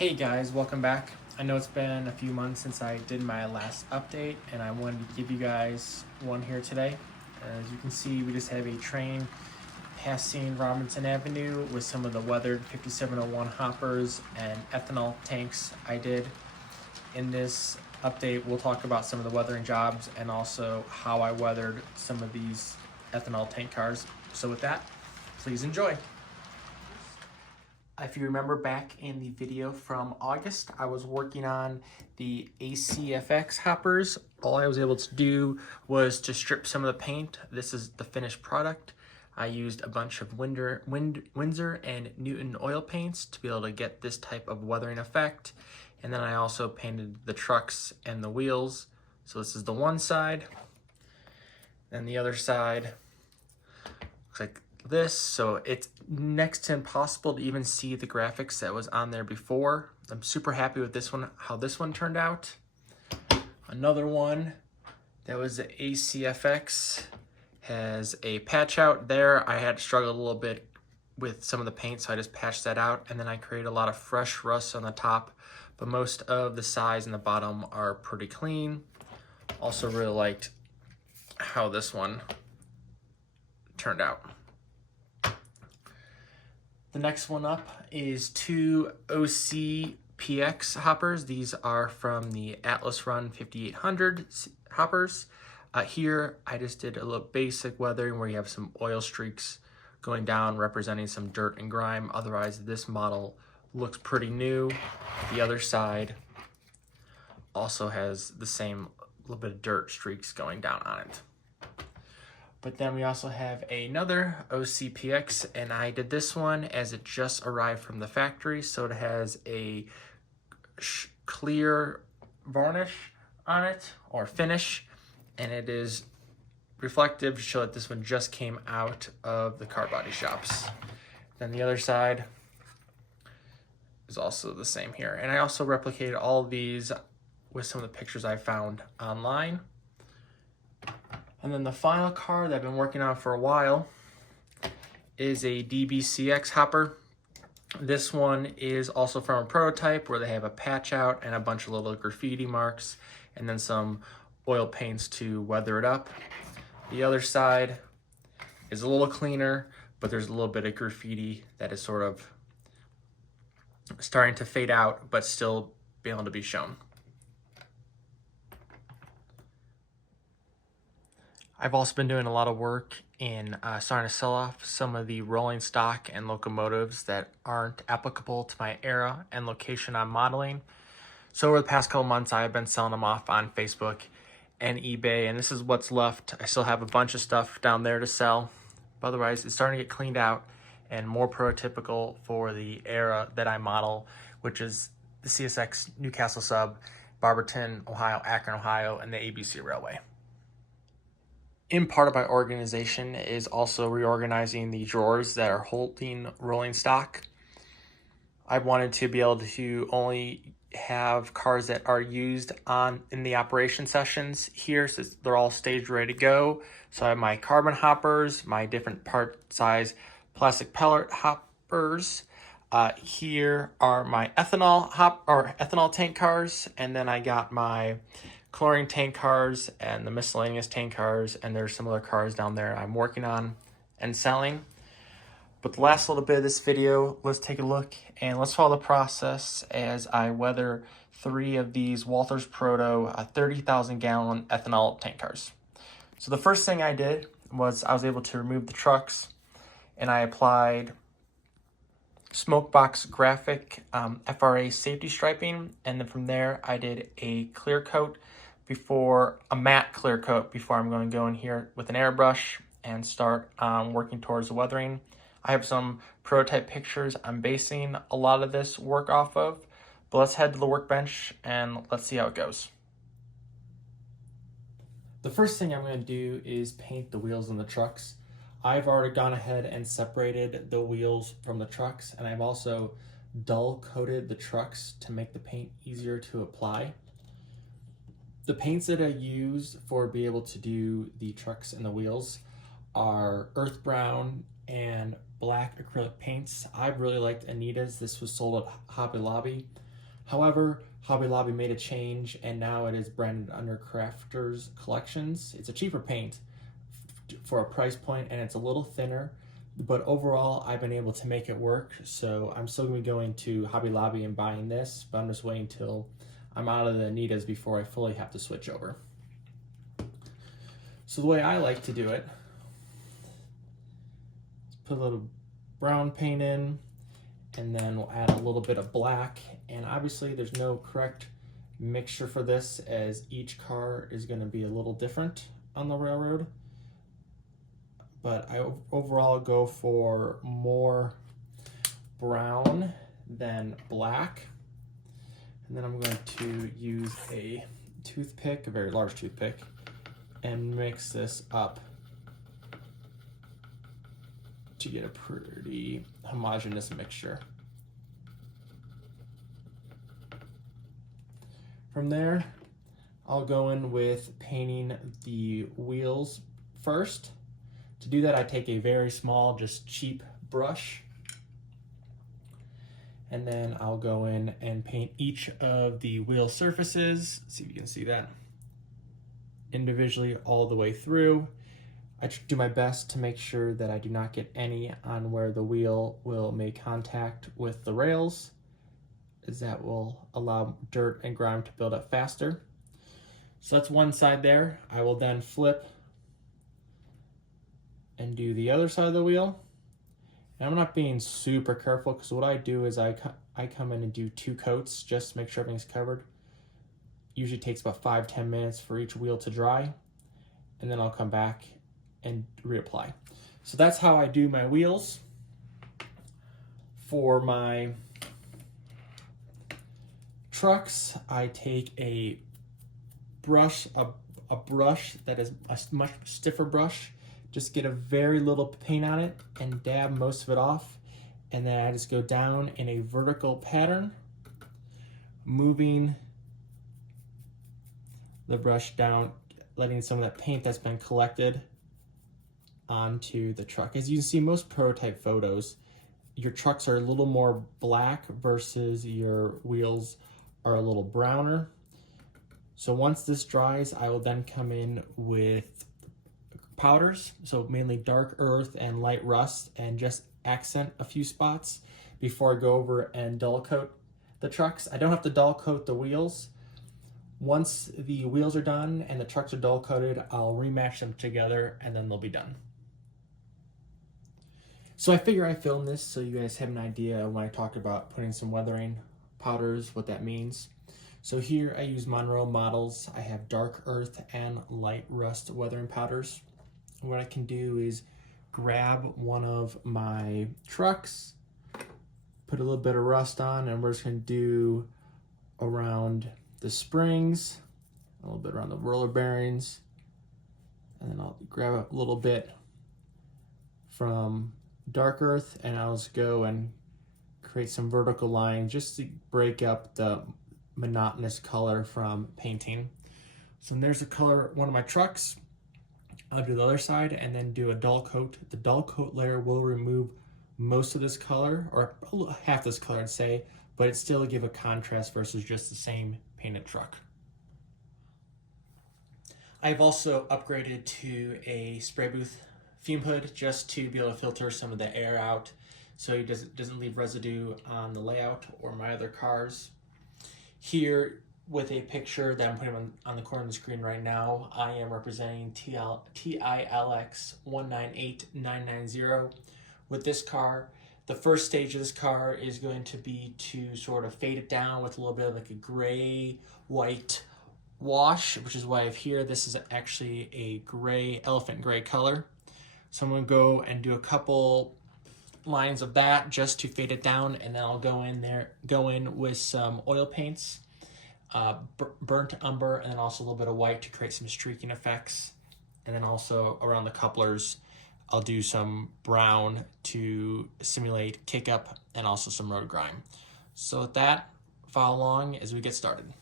Hey guys, welcome back. I know it's been a few months since I did my last update, and I wanted to give you guys one here today. As you can see, we just have a train passing Robinson Avenue with some of the weathered 5701 hoppers and ethanol tanks I did. In this update, we'll talk about some of the weathering jobs and also how I weathered some of these ethanol tank cars. So with that, please enjoy. If you remember back in the video from August, I was working on the ACFX hoppers. All I was able to do was to strip some of the paint. This is the finished product. I used a bunch of Windsor and Newton oil paints to be able to get this type of weathering effect. And then I also painted the trucks and the wheels. So this is the one side. And the other side looks like this. So it's next to impossible to even see the graphics that was on there before. I'm super happy with this one, how this one turned out. Another one that was the ACFX has a patch out there. I had struggled a little bit with some of the paint, so I just patched that out, and then I created a lot of fresh rust on the top, but most of the sides and the bottom are pretty clean. Also really liked how this one turned out. The next one up is two OCPX hoppers. These are from the Atlas Run 5800 hoppers. Here, I just did a little basic weathering where you have some oil streaks going down representing some dirt and grime. Otherwise, this model looks pretty new. The other side also has the same little bit of dirt streaks going down on it. But then we also have another OCPX, and I did this one as it just arrived from the factory, so it has a clear varnish on it, or finish, and it is reflective to show that this one just came out of the car body shops. Then the other side is also the same here. And I also replicated all of these with some of the pictures I found online. And then the final car that I've been working on for a while is a DBCX hopper. This one is also from a prototype where they have a patch out and a bunch of little graffiti marks and then some oil paints to weather it up. The other side is a little cleaner, but there's a little bit of graffiti that is sort of starting to fade out, but still be able to be shown. I've also been doing a lot of work in starting to sell off some of the rolling stock and locomotives that aren't applicable to my era and location I'm modeling. So over the past couple months, I've been selling them off on Facebook and eBay, and this is what's left. I still have a bunch of stuff down there to sell, but otherwise it's starting to get cleaned out and more prototypical for the era that I model, which is the CSX Newcastle sub, Barberton, Ohio, Akron, Ohio, and the ABC Railway. In part of my organization is also reorganizing the drawers that are holding rolling stock. I wanted to be able to only have cars that are used in the operation sessions here, so they're all staged ready to go. So I have my carbon hoppers, my different part size plastic pellet hoppers. Here are my ethanol tank cars, and then I got my chlorine tank cars and the miscellaneous tank cars, and there's some other cars down there I'm working on and selling. But the last little bit of this video, let's take a look and let's follow the process as I weather 3 of these Walthers Proto 30,000 gallon ethanol tank cars. So the first thing I did was I was able to remove the trucks, and I applied Smokebox graphic FRA safety striping, and then from there I did a matte clear coat before I'm going to go in here with an airbrush and start working towards the weathering. I have some prototype pictures I'm basing a lot of this work off of, but let's head to the workbench and let's see how it goes. The first thing I'm going to do is paint the wheels on the trucks. I've already gone ahead and separated the wheels from the trucks, and I've also dull coated the trucks to make the paint easier to apply. The paints that I use for being able to do the trucks and the wheels are earth brown and black acrylic paints. I really liked Anita's. This was sold at Hobby Lobby. However, Hobby Lobby made a change and now it is branded under Crafters Collections. It's a cheaper paint for a price point and it's a little thinner, but overall I've been able to make it work. So I'm still gonna be going to Hobby Lobby and buying this, but I'm just waiting till I'm out of the Anitas before I fully have to switch over. So the way I like to do it, put a little brown paint in, and then we'll add a little bit of black. And obviously there's no correct mixture for this, as each car is going to be a little different on the railroad. But I overall go for more brown than black. And then I'm going to use a toothpick, a very large toothpick, and mix this up to get a pretty homogeneous mixture. From there, I'll go in with painting the wheels first. To do that, I take a very small, just cheap brush, and then I'll go in and paint each of the wheel surfaces. See if you can see that individually all the way through. I do my best to make sure that I do not get any on where the wheel will make contact with the rails, as that will allow dirt and grime to build up faster. So that's one side there. I will then flip and do the other side of the wheel. And I'm not being super careful, because what I do is I come in and do 2 coats just to make sure everything's covered. Usually takes about 5-10 minutes for each wheel to dry, and then I'll come back and reapply. So that's how I do my wheels. For my trucks, I take a brush, a brush that is a much stiffer brush, just get a very little paint on it and dab most of it off, and then I just go down in a vertical pattern, moving the brush down, letting some of that paint that's been collected onto the truck. As you can see, most prototype photos, your trucks are a little more black versus your wheels are a little browner. So once this dries, I will then come in with powders, so mainly dark earth and light rust, and just accent a few spots before I go over and dull coat the trucks. I don't have to dull coat the wheels. Once the wheels are done and the trucks are dull coated, I'll rematch them together and then they'll be done. So I figure I filmed this so you guys have an idea when I talked about putting some weathering powders, what that means. So here I use Monroe Models. I have dark earth and light rust weathering powders. What I can do is grab one of my trucks, put a little bit of rust on, and we're just gonna do around the springs, a little bit around the roller bearings, and then I'll grab a little bit from dark earth and I'll just go and create some vertical lines just to break up the monotonous color from painting. So there's the color one of my trucks. I'll do the other side and then do a dull coat. The dull coat layer will remove most of this color, or half this color I'd say, but it still give a contrast versus just the same painted truck. I've also upgraded to a spray booth fume hood just to be able to filter some of the air out so it doesn't leave residue on the layout or my other cars. Here, with a picture that I'm putting on the corner of the screen right now, I am representing TILX 198990. With this car, the first stage of this car is going to be to sort of fade it down with a little bit of like a gray-white wash, which is why I have here, this is actually a gray, elephant gray color. So I'm gonna go and do a couple lines of that just to fade it down, and then I'll go in with some oil paints, burnt umber, and then also a little bit of white to create some streaking effects. And then also around the couplers, I'll do some brown to simulate kick up and also some road grime. So with that, follow along as we get started.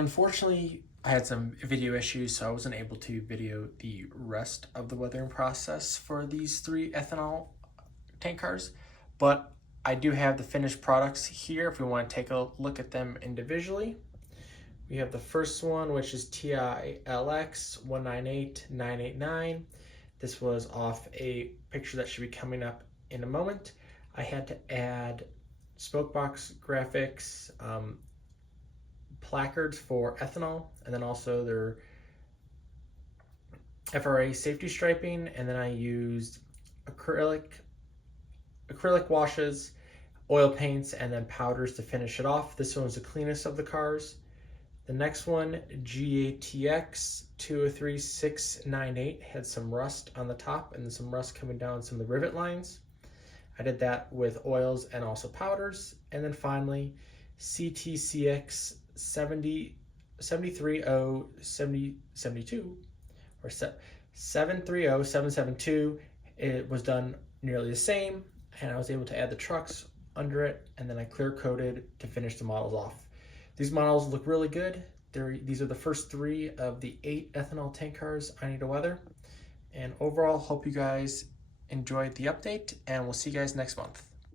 unfortunately, I had some video issues, so I wasn't able to video the rest of the weathering process for these 3 ethanol tank cars, but I do have the finished products here if we want to take a look at them individually. We have the first one, which is TILX 198989. This was off a picture that should be coming up in a moment. I had to add smoke box graphics, placards for ethanol, and then also their FRA safety striping, and then I used acrylic washes, oil paints, and then powders to finish it off. This one was the cleanest of the cars. The next one, GATX 203698, had some rust on the top and some rust coming down some of the rivet lines. I did that with oils and also powders. And then finally, CTCX 730772 or 730772. It was done nearly the same, and I was able to add the trucks under it, and then I clear coated to finish the models off. These models look really good. These are the first 3 of the 8 ethanol tank cars I need to weather. And overall, hope you guys enjoyed the update, and we'll see you guys next month.